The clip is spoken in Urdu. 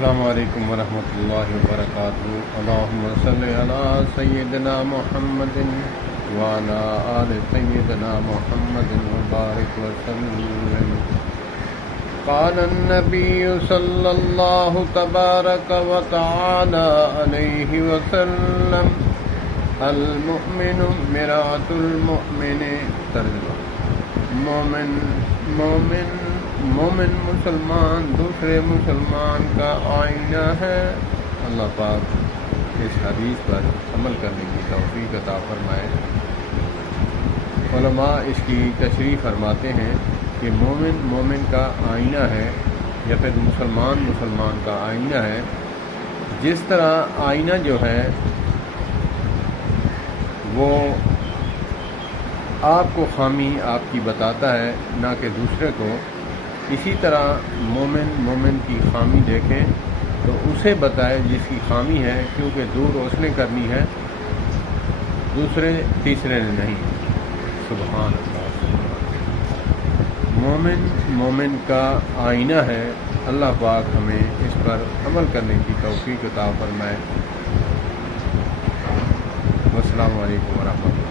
السلام علیکم ورحمۃ اللہ وبرکاتہ۔ اللہم صلی علی سیدنا محمد وعلی آل سیدنا محمد وبارک وسلم۔ قال النبی صلی اللہ تبارک وتعالی علیہ وسلم المؤمن مرآۃ المؤمن۔ ترجمہ: مومن مسلمان دوسرے مسلمان کا آئینہ ہے۔ اللہ پاک اس حدیث پر عمل کرنے کی توفیق عطا فرمائے۔ علماء اس کی تشریح فرماتے ہیں کہ مومن کا آئینہ ہے یا پھر مسلمان کا آئینہ ہے۔ جس طرح آئینہ جو ہے وہ آپ کو خامی آپ کی بتاتا ہے، نہ کہ دوسرے کو، اسی طرح مومن کی خامی دیکھے تو اسے بتائے جس کی خامی ہے، کیونکہ دور اس نے کرنی ہے، تیسرے نے نہیں۔ سبحان اللہ۔ مومن کا آئینہ ہے۔ اللہ پاک ہمیں اس پر عمل کرنے کی توفیق عطا فرمائے۔ والسلام علیکم ورحمۃ اللہ۔